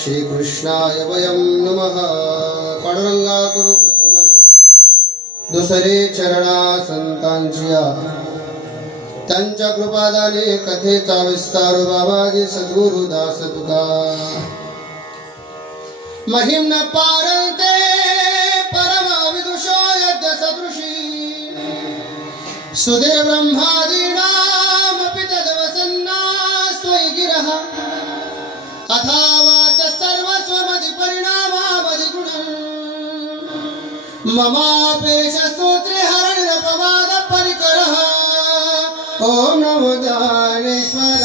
श्री कृष्णाय वयं नमः। पांडुरंगा गुरु प्रथम नमः। दुसरे चरणा संतांचिया त्यांच्या कृपादाने कथेचा विस्तार बाबाजी सद्गुरु दास तुका महिम्न पारंते परम विदुषो यज्ञ सदृशी सुधीर ब्रह्मादीनाम पितदवसन्ना स्वयं गिरः अथावाच सर्वस्वमधि परिणामामधि गुणम् ममापेश स्तोत्रे हरणपवाद परिकरः। ओम नमो दानेश्वर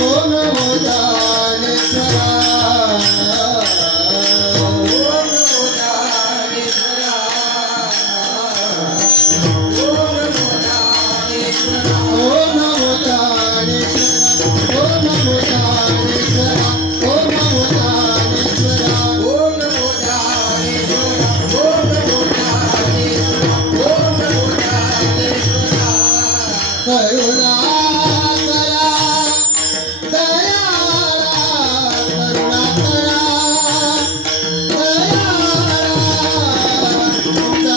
ओम नमो दानेश्वर ओम नमो दानेश्वर ओम नमो दानेश्वर ओम नमो दानेश्वर ओम नमो दानेश्वर ओम नमो दानेश्वर ओम नमो दानेश्वर ओम नमो दानेश्वर करुणा करा दयाळा करुणा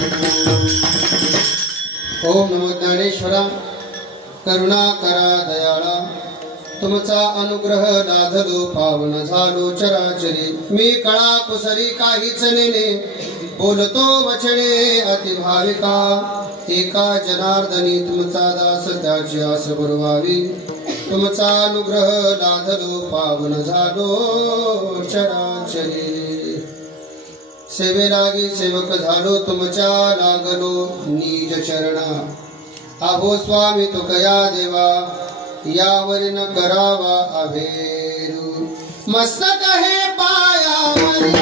करा ओम नमो ज्ञानेश्वरा करुणा करा दयाळा तुमचा अनुग्रह लाधलो पावन झालो चराचरी मी कळा कुसरी काहीच नेने बोलतो वचने अति भाविका एका जनार्दनी तुमचा दास त्याची आस बुरवावी तुमचा अनुग्रह लाधलो पावन झालो चराचरी सेवे लागी सेवक झालो तुमच्या लागलो नीज चरणा आहो स्वामी तुकया देवा यावरी न करावा अभेरू मस्तक हे पायावरी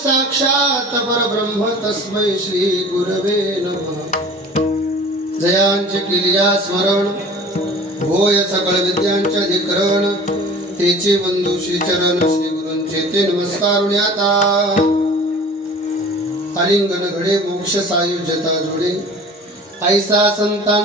साक्षात परब्रह्म तस्मै श्री गुरवे नमः। जयांचे केलिया स्मरण होय सकळ विद्यांच्या धिकरण तेचे बंधू श्री चरण श्री गुरूंचे ते नमस्कार आता आलिंगन घडे मोक्ष सायुज्यता जोडे ऐसा संतान